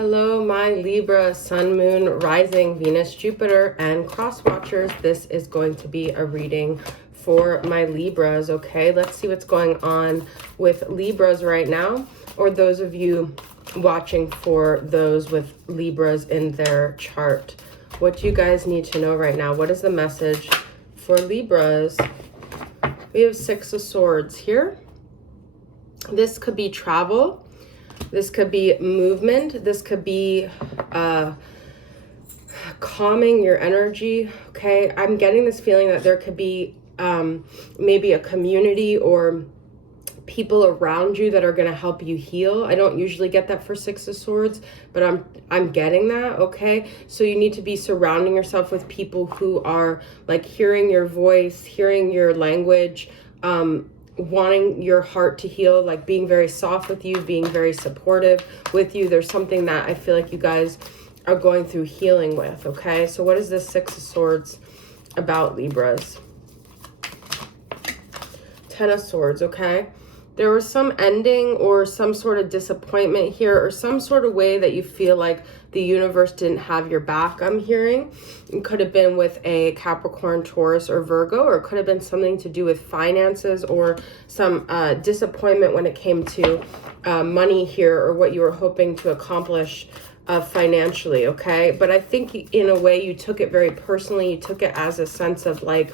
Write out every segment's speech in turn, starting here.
Hello, my Libra, Sun, Moon, Rising, Venus, Jupiter, and Cross Watchers. This is going to be a reading for my Libras, okay? Let's see what's going on with Libras right now, or those of you watching for those with Libras in their chart. What do you guys need to know right now? What is the message for Libras? We have Six of Swords here. This could be travel. This could be movement. This could be calming your energy, okay? I'm getting this feeling that there could be maybe a community or people around you that are going to help you heal. I don't usually get that for Six of Swords, but I'm getting that, okay? So you need to be surrounding yourself with people who are like hearing your voice, hearing your language, wanting your heart to heal, like being very soft with you, being very supportive with you. There's something that I feel like you guys are going through healing with, okay? So what is this Six of Swords about, Libras? Ten of Swords, okay? There was some ending or some sort of disappointment here, or some sort of way that you feel like the universe didn't have your back, I'm hearing. It could have been with a Capricorn, Taurus, or Virgo, or it could have been something to do with finances or some disappointment when it came to money here, or what you were hoping to accomplish financially, okay? But I think in a way you took it very personally. You took it as a sense of like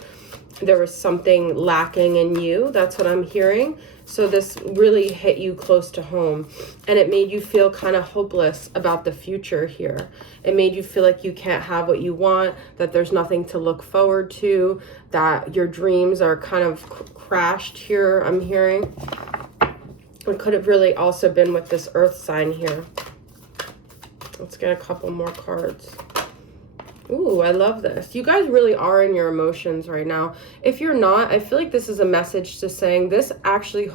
there was something lacking in you. That's what I'm hearing. So this really hit you close to home, and it made you feel kind of hopeless about the future here. It made you feel like you can't have what you want, that there's nothing to look forward to, that your dreams are kind of crashed here, I'm hearing. It could have really also been with this earth sign here. Let's get a couple more cards. Ooh, I love this. You guys really are in your emotions right now. If you're not, I feel like this is a message to saying this actually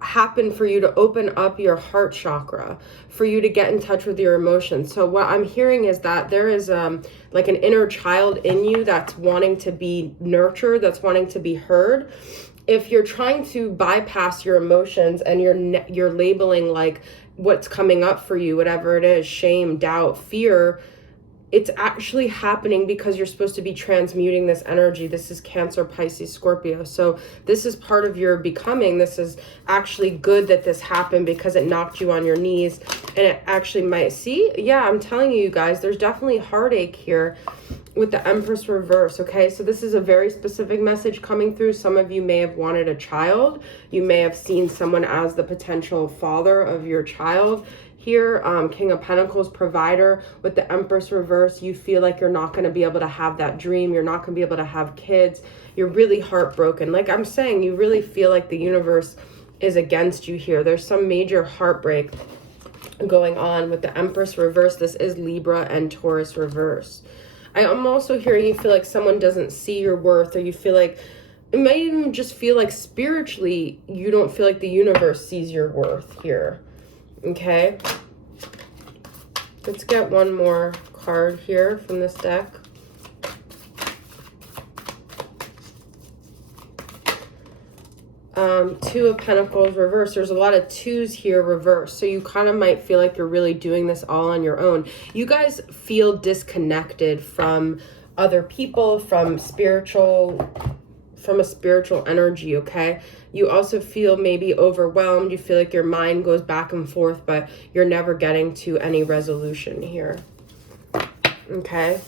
happened for you to open up your heart chakra, for you to get in touch with your emotions. So what I'm hearing is that there is like an inner child in you that's wanting to be nurtured, that's wanting to be heard. If you're trying to bypass your emotions and you're labeling like what's coming up for you, whatever it is, shame, doubt, fear, it's actually happening because you're supposed to be transmuting this energy. This is Cancer, Pisces, Scorpio. So this is part of your becoming. This is actually good that this happened because it knocked you on your knees, and it actually might, see, yeah, I'm telling you guys, there's definitely heartache here with the Empress reverse, okay? So this is a very specific message coming through. Some of you may have wanted a child. You may have seen someone as the potential father of your child. Here, King of Pentacles, provider. With the Empress reverse, you feel like you're not going to be able to have that dream. You're not going to be able to have kids. You're really heartbroken. Like I'm saying, you really feel like the universe is against you here. There's some major heartbreak going on with the Empress reverse. This is Libra and Taurus reverse. I am also hearing you feel like someone doesn't see your worth, or you feel like, it might even just feel like spiritually you don't feel like the universe sees your worth here. Okay, let's get one more card here from this deck. Two of Pentacles reverse. There's a lot of twos here reverse. So you kind of might feel like you're really doing this all on your own. You guys feel disconnected from other people, from a spiritual energy, okay? You also feel maybe overwhelmed. You feel like your mind goes back and forth, but you're never getting to any resolution here. Okay,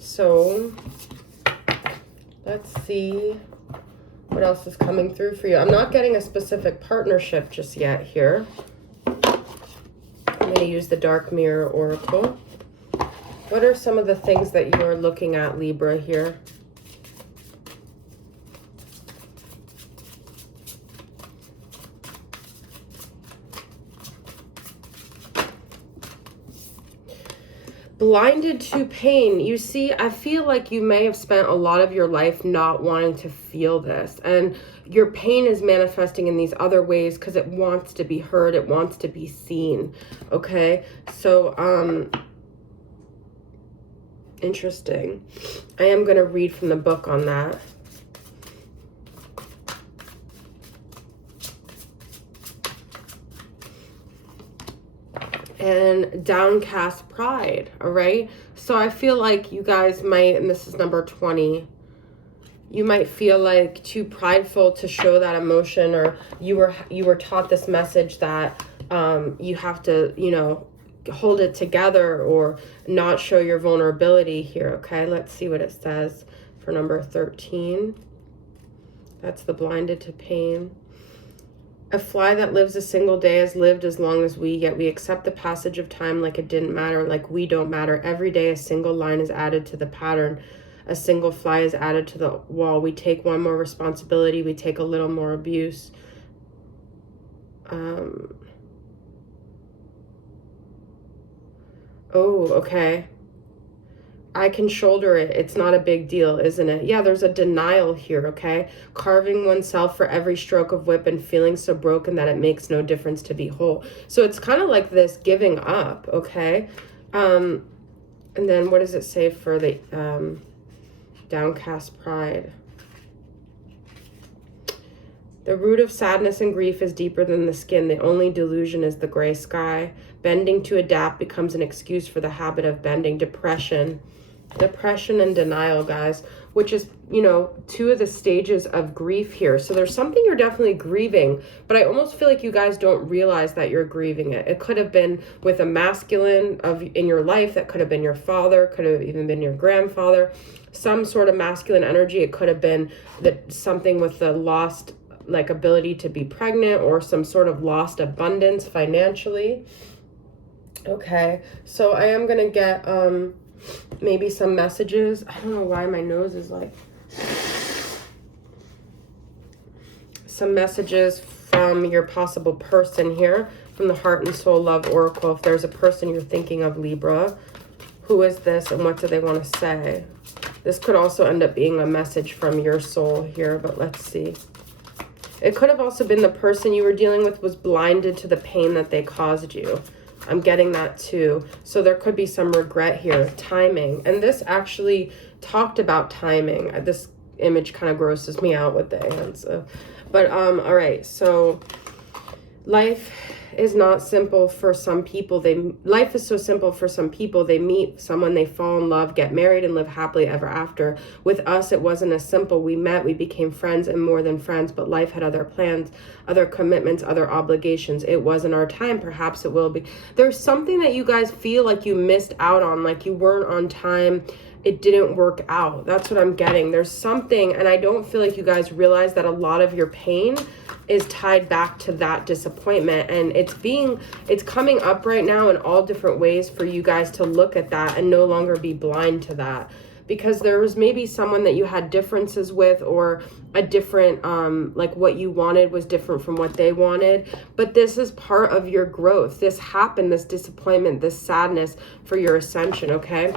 so let's see what else is coming through for you. I'm not getting a specific partnership just yet here. I'm going to use the Dark Mirror Oracle. What are some of the things that you are looking at, Libra, here? Blinded to pain. You see, I feel like you may have spent a lot of your life not wanting to feel this, and your pain is manifesting in these other ways because it wants to be heard, it wants to be seen, okay? So interesting. I am going to read from the book on that. and downcast pride. All right. So I feel like you guys might, and this is number 20, you might feel like too prideful to show that emotion, or you were taught this message that you have to, you know, hold it together or not show your vulnerability here. Okay, let's see what it says for number 13. That's the blinded to pain. A fly that lives a single day has lived as long as we, yet we accept the passage of time like it didn't matter, like we don't matter. Every day a single line is added to the pattern. A single fly is added to the wall. We take one more responsibility. We take a little more abuse. Oh, okay. I can shoulder it. It's not a big deal, isn't it? Yeah, there's a denial here, okay? Carving oneself for every stroke of whip and feeling so broken that it makes no difference to be whole. So it's kind of like this giving up, okay? And then what does it say for the downcast pride? The root of sadness and grief is deeper than the skin. The only delusion is the gray sky. Bending to adapt becomes an excuse for the habit of bending. Depression and denial, guys, which is, you know, two of the stages of grief here. So there's something you're definitely grieving, but I almost feel like you guys don't realize that you're grieving it. It could have been with a masculine in your life. That could have been your father, could have even been your grandfather, some sort of masculine energy. It could have been something with the lost, like, ability to be pregnant, or some sort of lost abundance financially. Okay, so I am gonna get maybe some messages. I don't know why my nose is like. Some messages from your possible person here, from the Heart and Soul Love Oracle. If there's a person you're thinking of, Libra, who is this and what do they want to say? This could also end up being a message from your soul here, but let's see. It could have also been the person you were dealing with was blinded to the pain that they caused you. I'm getting that too. So there could be some regret here. Timing. And this actually talked about timing. This image kind of grosses me out with the hands. But all right. So life is not simple for some people. Life is so simple for some people. They meet someone, they fall in love, get married, and live happily ever after. With us, it wasn't as simple. We met, we became friends, and more than friends, but life had other plans, other commitments, other obligations. It wasn't our time. Perhaps it will be. There's something that you guys feel like you missed out on, like you weren't on time. It didn't work out. That's what I'm getting. There's something, and I don't feel like you guys realize that a lot of your pain is tied back to that disappointment, and it's coming up right now in all different ways for you guys to look at that and no longer be blind to that, because there was maybe someone that you had differences with, or a different like what you wanted was different from what they wanted. But this is part of your growth. This happened, this disappointment, this sadness, for your ascension. Okay,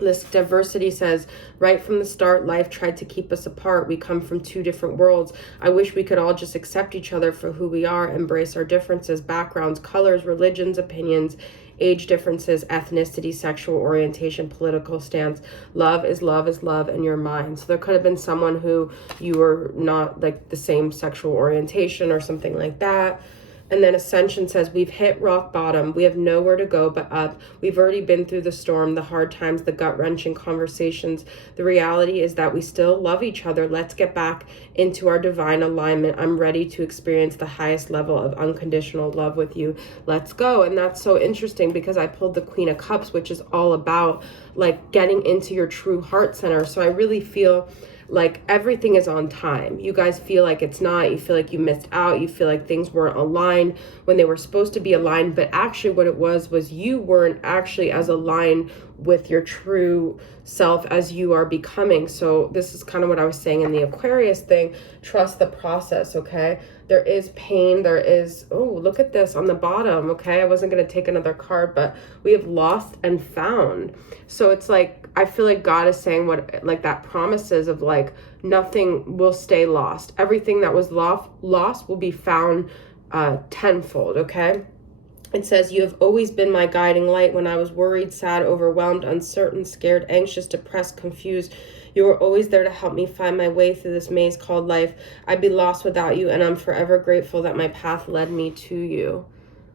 this diversity says, right from the start, life tried to keep us apart. We come from two different worlds. I wish we could all just accept each other for who we are, embrace our differences, backgrounds, colors, religions, opinions, age differences, ethnicity, sexual orientation, political stance. Love is love in your mind. So there could have been someone who you were not like the same sexual orientation or something like that. And then Ascension says, we've hit rock bottom. We have nowhere to go but up. We've already been through the storm, the hard times, the gut-wrenching conversations. The reality is that we still love each other. Let's get back into our divine alignment. I'm ready to experience the highest level of unconditional love with you. Let's go. And that's so interesting because I pulled the Queen of Cups, which is all about like getting into your true heart center. So I really feel like everything is on time. You guys feel like it's not. You feel like you missed out. You feel like things weren't aligned when they were supposed to be aligned. But actually what it was you weren't actually as aligned with your true self as you are becoming. So this is kind of what I was saying in the Aquarius thing. Trust the process, okay? There is pain. There is, oh, look at this on the bottom, okay? I wasn't going to take another card, but we have lost and found. So it's like, I feel like God is saying what, like that promises of like, nothing will stay lost. Everything that was lost will be found tenfold, okay? It says, you have always been my guiding light when I was worried, sad, overwhelmed, uncertain, scared, anxious, depressed, confused. You were always there to help me find my way through this maze called life. I'd be lost without you, and I'm forever grateful that my path led me to you.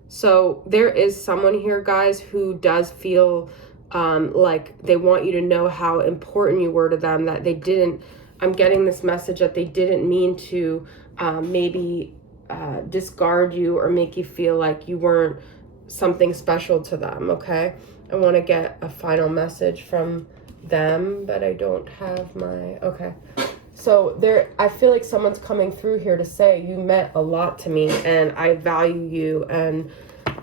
So there is someone here, guys, who does feel like they want you to know how important you were to them, that they didn't, I'm getting this message that they didn't mean to maybe discard you or make you feel like you weren't something special to them, okay? I want to get a final message from them, but I don't have my, okay. So there, I feel like someone's coming through here to say you meant a lot to me and I value you and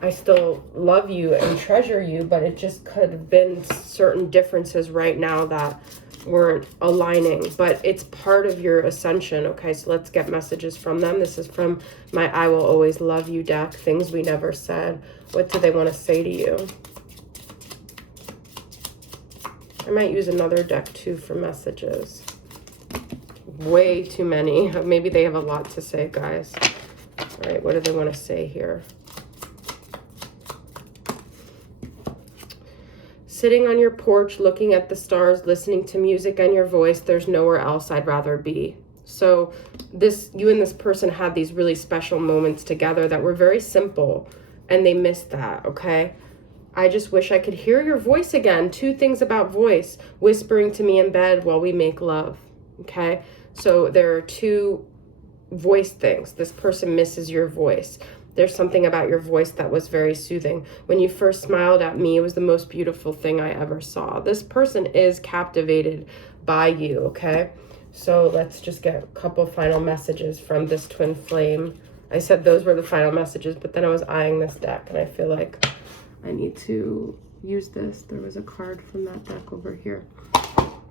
I still love you and treasure you, but it just could have been certain differences right now that weren't aligning, but it's part of your ascension. Okay, so let's get messages from them. This is from my I Will Always Love You deck, things we never said. What do they want to say to you? I might use another deck too for messages. Way too many. Maybe they have a lot to say, guys. All right, what do they want to say here? Sitting on your porch, looking at the stars, listening to music and your voice, there's nowhere else I'd rather be. So this, you and this person had these really special moments together that were very simple, and they missed that, okay? I just wish I could hear your voice again. 2 things about voice: whispering to me in bed while we make love, okay? So there are 2 voice things. This person misses your voice. There's something about your voice that was very soothing. When you first smiled at me, it was the most beautiful thing I ever saw. This person is captivated by you, okay? So let's just get a couple final messages from this twin flame. I said those were the final messages, but then I was eyeing this deck, and I feel like I need to use this. There was a card from that deck over here.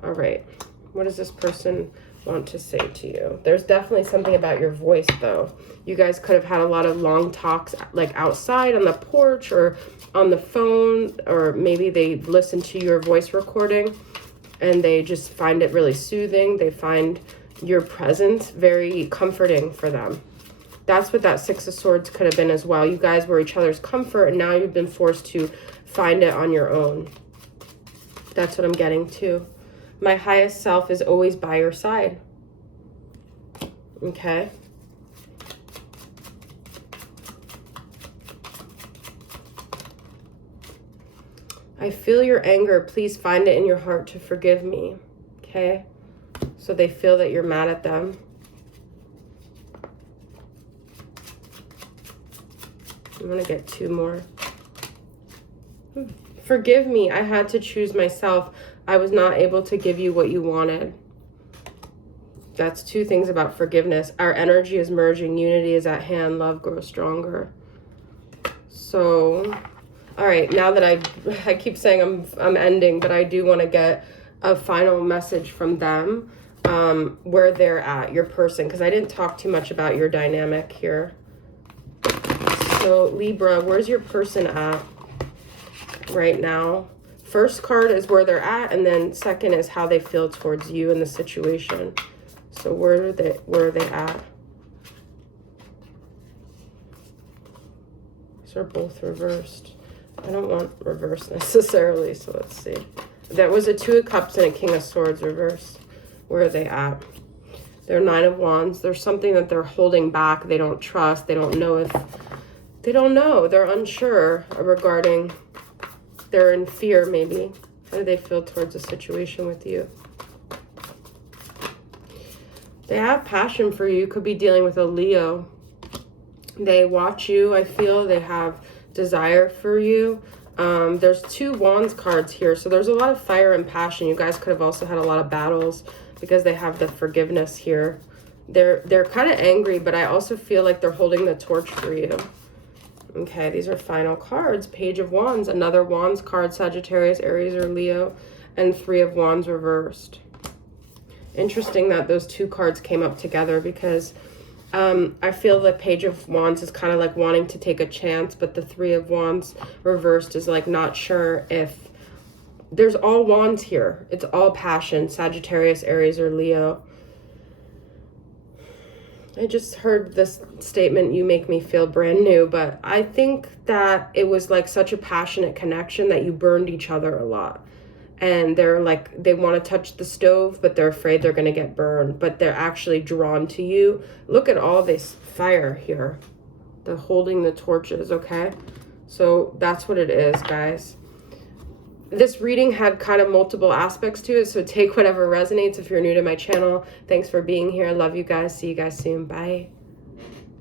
All right. What does this person want to say to you? There's definitely something about your voice, though. You guys could have had a lot of long talks, like outside on the porch or on the phone, or maybe they listened to your voice recording and they just find it really soothing. They find your presence very comforting for them. That's what that 6 of Swords could have been as well. You guys were each other's comfort, and now you've been forced to find it on your own. That's what I'm getting to. My highest self is always by your side. Okay. I feel your anger. Please find it in your heart to forgive me. Okay. So they feel that you're mad at them. I'm going to get 2 more. Forgive me. I had to choose myself. I was not able to give you what you wanted. That's 2 things about forgiveness. Our energy is merging. Unity is at hand. Love grows stronger. So, all right. Now that I keep saying I'm ending, but I do want to get a final message from them, where they're at, your person, because I didn't talk too much about your dynamic here. So Libra, where's your person at right now? First card is where they're at, and then second is how they feel towards you in the situation. So where are they at? These are both reversed. I don't want reverse necessarily, so let's see. That was a 2 of Cups and a King of Swords reversed. Where are they at? They're 9 of Wands. There's something that they're holding back. They don't trust. They don't know if... They don't know. They're unsure regarding... They're in fear, maybe. How do they feel towards a situation with you? They have passion for you. Could be dealing with a Leo. They watch you, I feel. They have desire for you. There's 2 Wands cards here. So there's a lot of fire and passion. You guys could have also had a lot of battles because they have the forgiveness here. They're kind of angry, but I also feel like they're holding the torch for you. Okay, these are final cards. Page of Wands, another Wands card, Sagittarius, Aries, or Leo, and 3 of Wands reversed. Interesting that those 2 cards came up together because I feel the Page of Wands is kind of like wanting to take a chance, but the 3 of Wands reversed is like not sure if... There's all Wands here. It's all passion, Sagittarius, Aries, or Leo. I just heard this statement, you make me feel brand new, but I think that it was like such a passionate connection that you burned each other a lot. And they're like, they want to touch the stove, but they're afraid they're going to get burned, but they're actually drawn to you. Look at all this fire here. the holding the torches, okay? So that's what it is, guys. This reading had kind of multiple aspects to it, so take whatever resonates. If you're new to my channel, thanks for being here. Love you guys. See you guys soon. Bye.